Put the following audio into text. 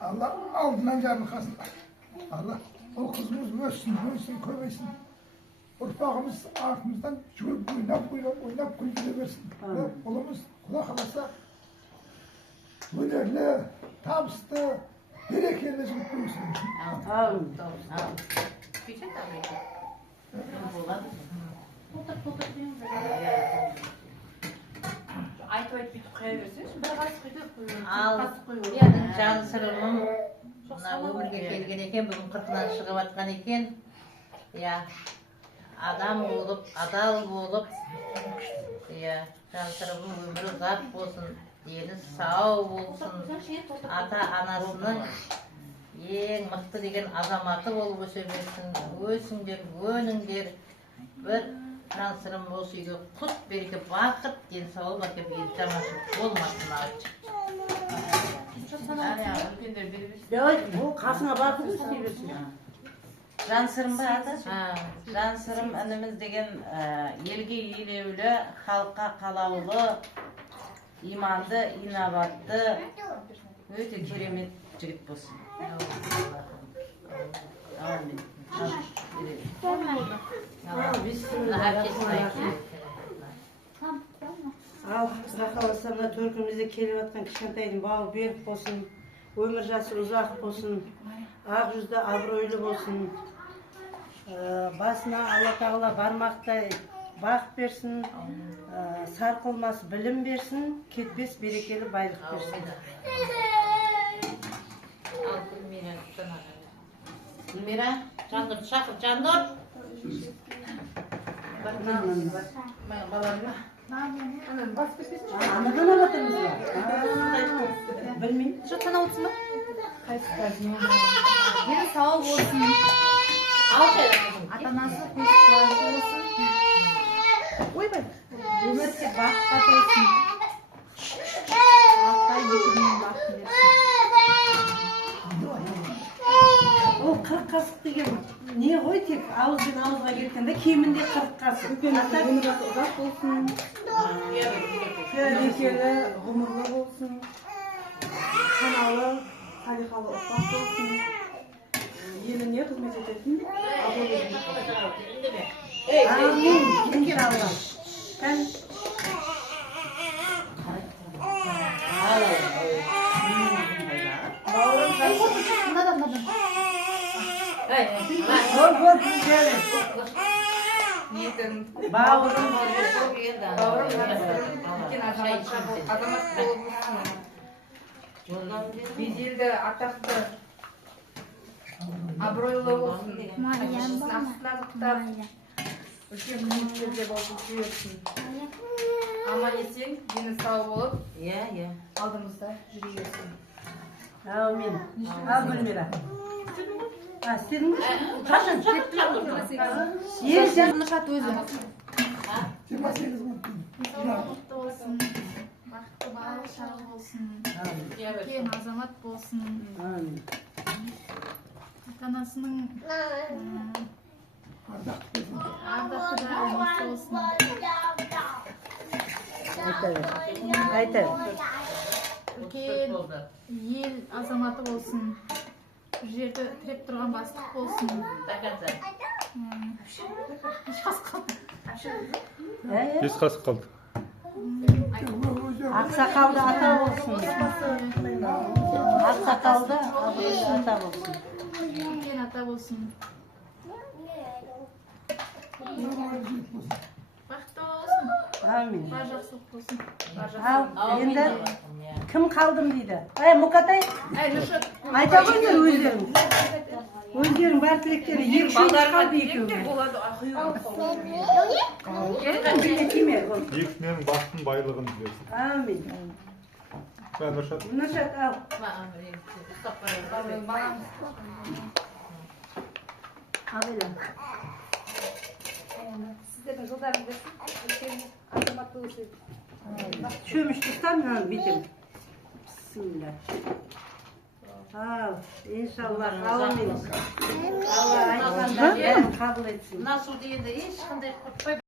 Allah aldından yarlıkasın. Allah o kızımız ölsün, köpeysin. Urfağımız arkamızdan oynap kulübüne versin. Ve kolumuz kulak alırsa hünerli, tabıslı, bereketli çocuk büyüsün. Amin. Aytып бүйтіп қоя берсеңші, бір қасық үйде Ал, қасық қою. жан сырымым мына өмірге келген екен, бүгін 40-нан шығып жатқан екен. Иә, адам болып, адал болып, иә, жан сырымым өмірі ұзақ болсын, дені сау болсын, ата-анасының ең мықты деген азаматы болып өсе берсін, өсіңдер, өніңдер, бір жан сырым осы үйге құт береке бақыт, денсаулық әкеп ел жаманшылық болмасын айтшы. Бұл қасыңа барып істей берсін. Жансырым ба ата? Жансырым ініміз деген елге елеулі, халыққа қалаулы, иманды, инабатты, өте керемет жігіт болсын. Аумин. Ал, Құда мына төркімізде келіп жатқан кішкентайдың бауы берік болсын, өмір жасы ұзақ болсын, ақ жүзді абыройлы болсын, басына Алла тағала бармақтай бақ берсін, сарқылмас білім берсін, кетпес берекелі байлық берсін. Гүлмира, Жандыр, шақыр, Жандыр. Анадан алатырмыз ба? Білмеймін. Жұрттан ауытсын ба? Дені сау болсын. Ата-анасы қуанышты болсын. Ойбай. Өмірде бақытқа толсын. Алтай екінің бақытын берсін. Ол 40 қасық деген не ғой, тек ауызбен ауызға кеткенде кемінде 40 қасық. Өмір жасы ұзақ болсын. Берекелі, ғұмырлы болсын. Саналы, салиқалы ұрпақ болсын. Еліне қызмет ететін Амин. Иншалла. Бауырым беделді, атақты, абыройлы болсын. Үлкен қызметтерде болып жүрсін. Аман есен, дені сау болып, алдымызда жүре берсін. Аумин. Ал Гүлмира. Істедің бе? Қашан? Нұршат өзі. 28 мың. Бақытты болсын, бақытты барлық шағы болсын, үлкен азамат болсын, ата-анасының ардақты да мықты болсын. Айта. Үлкен ел азаматы болсын, жерді тіреп тұрған бастық болсын. Бес қасық қалды. Ақсақалды ата болсын. Ақсақалды ата болсын. Үлкен ата болсын. Бақытты болсын. Амин. Бар жақсылық болсын. Ал, енді кім қалдым дейді? Мұқатай, Нұршат. айта қойдыр өздерің. Өздерің бар тілектері екі қалды екеуі. Екісінен бақтың байлығын тілерсін. Амин. Нұршат. Нұршат, ал. Абайла. Сіздердің жылдарыңыз үлкен азаматты өсіп. Шөміш тұстан, бүйтем. Бисмилля. Ал, иншалла, аумин. Алла айтқанда бәрін қабыл етсін. Мына суды енді ешқандай құртпай